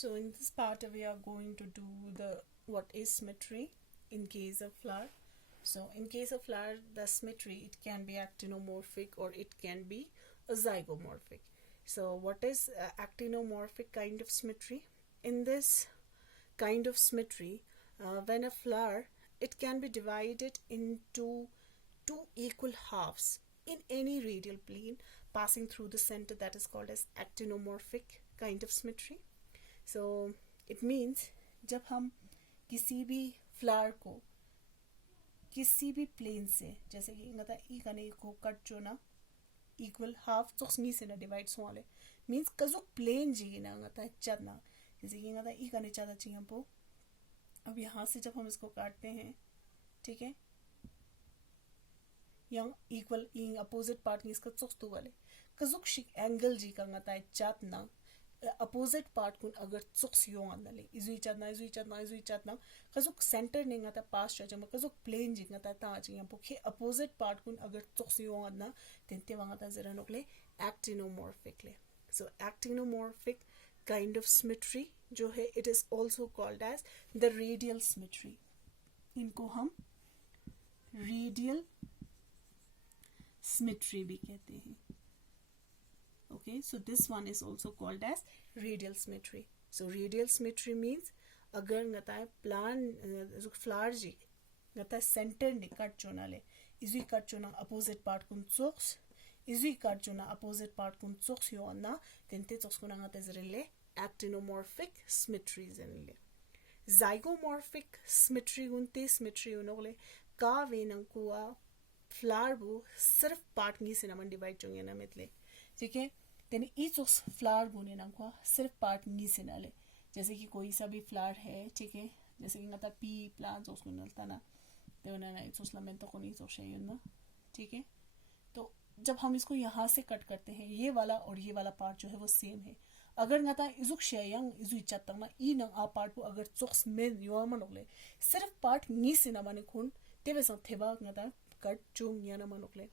So in this part we are going to do the what is symmetry in case of flower. So in case of flower, the symmetry, it can be actinomorphic or it can be a zygomorphic. So what is actinomorphic kind of symmetry? In this kind of symmetry, when a flower, it can be divided into two equal halves in any radial plane passing through the center, that is called as actinomorphic kind of symmetry. So it means जब हम किसी भी flower को किसी भी plane से, जैसे कि ngata I kane ko cut jo na equal half तो ni से ना divide सोले means कजो प्लेन जी ना ngata चढ़ना, जैसे कि ngata I kane चढ़ा चाहिए हमको. अब यहाँ से जब हम इसको काटते हैं, ठीक है, yang equal in opposite part ni इसका चोक्स तो वाले कजो शिक एंगल जी का ngata चढ़ना opposite part kun agar tsuks yung anale izui chatna kazuk center ne ngata pass cha jama kazuk plane ji ngata ta chi yam pokhe opposite part kun agar tsuks yung adna tente wanga ta zera nokle actinomorphic le. So actinomorphic kind of symmetry jo hai, it is also called as the radial symmetry. इनको हम radial symmetry भी कहते हैं. Okay, so this one is also called as radial symmetry. So radial symmetry means अगर ngata plan flower जी ngata center ने cut चुना ले इसी cut चुना opposite part कुन चोक्स इसी cut चुना opposite part कुन चोक्स यो अन्ना तेंते चोक्स कुना ngata जरेले actinomorphic symmetry जरेले. Zygomorphic symmetry उनते symmetry उनोगले का वे नंकुआ flower वो सिर्फ part नी से नमन divide चुंगे ना मितले, ठीक है. तेने ईच उस फ्लावर गुने ना को सिर्फ पार्ट नी से ना ले, जैसे कि कोई सा भी फ्लावर है, ठीक है, जैसे कि ngata पी प्लांट्स उसको नलता ना तो ना ना इस लमेंटो को नहीं सोचे ना, ठीक है. तो जब हम इसको यहाँ से कट करते हैं, ये वाला और ये वाला पार्ट जो है वो सेम है. अगर ngata इजुक शेयंग इजु इच्छा ना ई ना आ पार्ट को अगर चोक्स में युवा मनोगले सिर्फ पार्ट नी से ना माने खून तेरे संग थेबा ngata कट चुंग या ना मनोगले.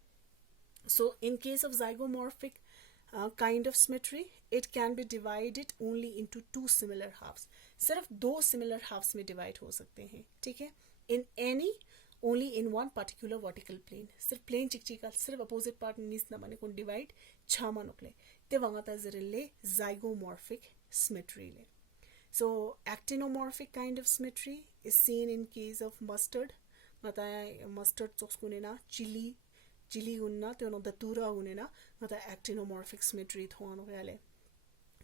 So in case of zygomorphic kind of symmetry, it can be divided only into two similar halves. सिर्फ दो similar halves में divide हो सकते हैं, ठीक है. In any, only in one particular vertical plane. सिर्फ plane चिक चिका सिर्फ opposite part नीस ना माने कौन divide छामा नोकले ते वंगाता जरेले zygomorphic symmetry ले. So actinomorphic kind of symmetry is seen in case of mustard. बताया mustard चोक्स कुने ना chili unna te ono datura unena ngata actinomorphic symmetry thoano gale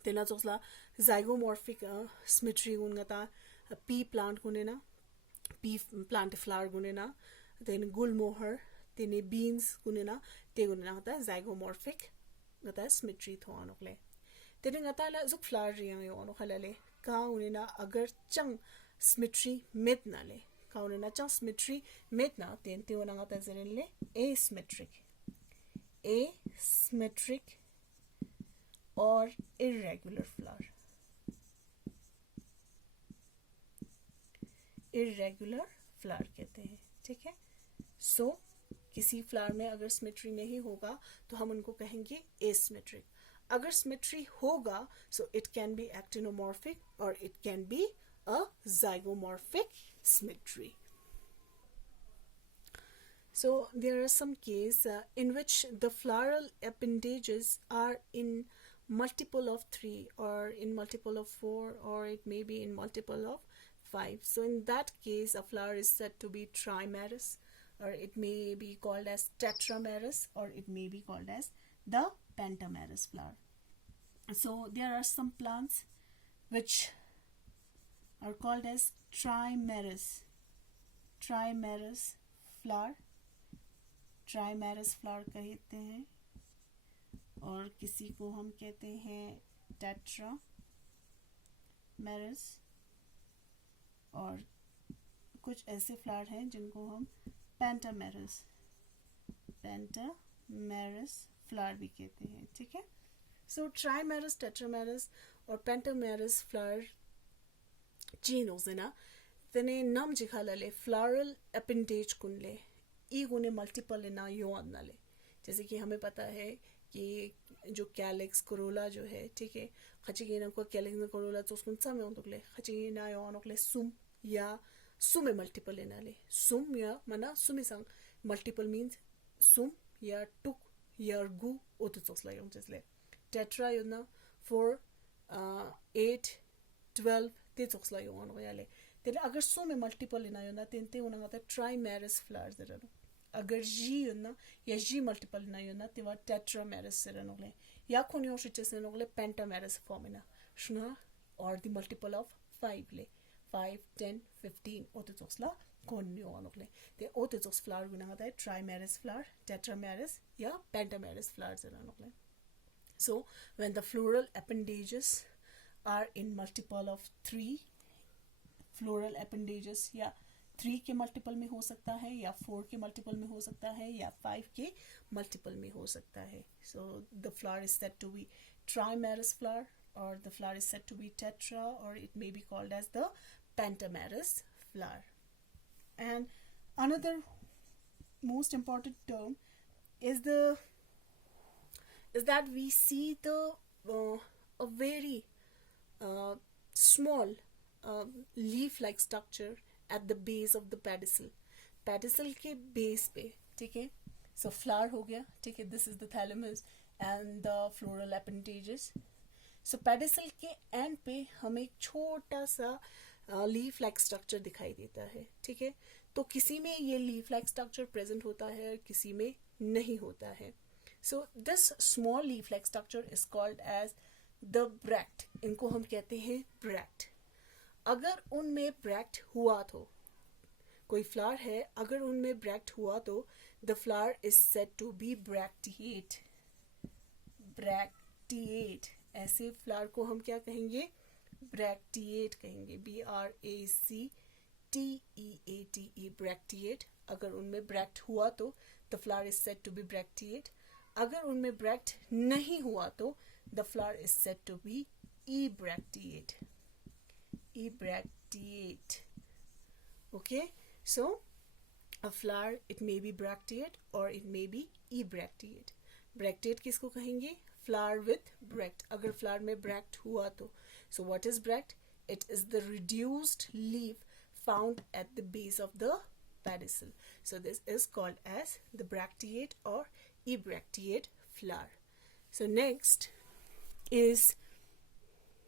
tena chosla zygomorphic symmetry un ngata pea plant gunena pea plant flower gunena then gulmohar tene beans gunena te gunena ngata zygomorphic ngata symmetry thoano gale tene ngata la zuk flower yang yo ono khalale ka unena agar chang symmetry met na le काउने ना चंग symmetry met ना तेंते वो नंगा तज़रेले asymmetric और irregular flower. irregular flower कहते हैं, ठीक है. So किसी flower में अगर symmetry नहीं होगा तो हम उनको कहेंगे asymmetric. अगर symmetry होगा so it can be actinomorphic or it can be a zygomorphic symmetry. So there are some cases in which the floral appendages are in multiple of 3 or in multiple of 4 or it may be in multiple of 5. So in that case a flower is said to be trimerous or it may be called as tetramerous or it may be called as the pentamerous flower. So there are some plants which are called as trimerous flower कहते हैं और किसी को हम कहते हैं tetramerous और कुछ ऐसे फ्लावर हैं जिनको हम पेंटामेरस फ्लावर भी कहते हैं, ठीक है. सो ट्राइमेरस, टेट्रामेरस और पेंटामेरस फ्लावर जीनोस है ना तने नाम जिखालले फ्लोरल एपेंडेज कुनले ई गुने मल्टीपल ना यो आनले. जैसे कि हमें पता है कि जो कैलिक्स कोरोला जो है, ठीक है, खचिगिना को कैलिक्स कोरोला तो उसको समय उनके खचिगिना या उनके सुम या सुमे मल्टीपल इनाले सुम या मना सुमे संग मल्टीपल मीन्स सुम या टुक या गु ओतुसोक्स लायों जिसले टेट्रा युना 4 8 12 ते सोक्स लायों उनको याले तेरे अगर सुमे मल्टीपल इना युना तेंते उन्हें होता है ट्राइमेरस फ्लावर्स दरनो अगर जी युना या जी मल्टीपल इना युना तेवा टेट्रामेरस दरनो ले या कोनियों शिचेस दरनो ले पेंटामेरस फॉर्मिना शना or the multiple of 5 ले 5 10 15 ओतुसोक्स ला कोनियों उनको ते ओतुसोक्स फ्लावर गुना होता है ट्राइमेरस फ्लावर टेट्रामेरस या पेंटामेरस फ्लावर्स दरनो ले. So when the floral appendages are in multiple of 3 floral appendages या 3 के मल्टीपल में हो सकता है या 4 के मल्टीपल में हो सकता है या 5 के मल्टीपल में हो सकता है. So the flower is said to be trimerous flower or the flower is said to be tetra or it may be called as the pentamerous flower. And another most important term is that we see a very small leaf-like structure at the base of the pedicel. Pedicel के base पे, ठीक है. So flower हो गया, ठीक है. This is the thalamus and the floral appendages. So pedicel के end पे हमें एक छोटा सा leaf-like structure दिखाई देता है, ठीक है. तो किसी में ये leaf-like structure present होता है, किसी में नहीं होता है. So this small leaf-like structure is called as the bract. इनको हम कहते हैं bract. अगर उनमें bract हुआ तो कोई flower है, अगर उनमें bract हुआ तो the flower is said to be bracteate. Bracteate. ऐसे flower को हम क्या कहेंगे? Bracteate कहेंगे. BRACTEATE. Bracteate. अगर उनमें bract हुआ तो the flower is said to be bracteate. अगर उनमें bract नहीं हुआ तो the flower is said to be ebracteate. Ebracteate. Okay, so a flower it may be bracteate or it may be ebracteate. Bracteate किसको कहेंगे? Flower with bract. अगर flower में bract हुआ तो. So what is bract? It is the reduced leaf found at the base of the pedicel. So this is called as the bracteate or ebracteate flower. So next is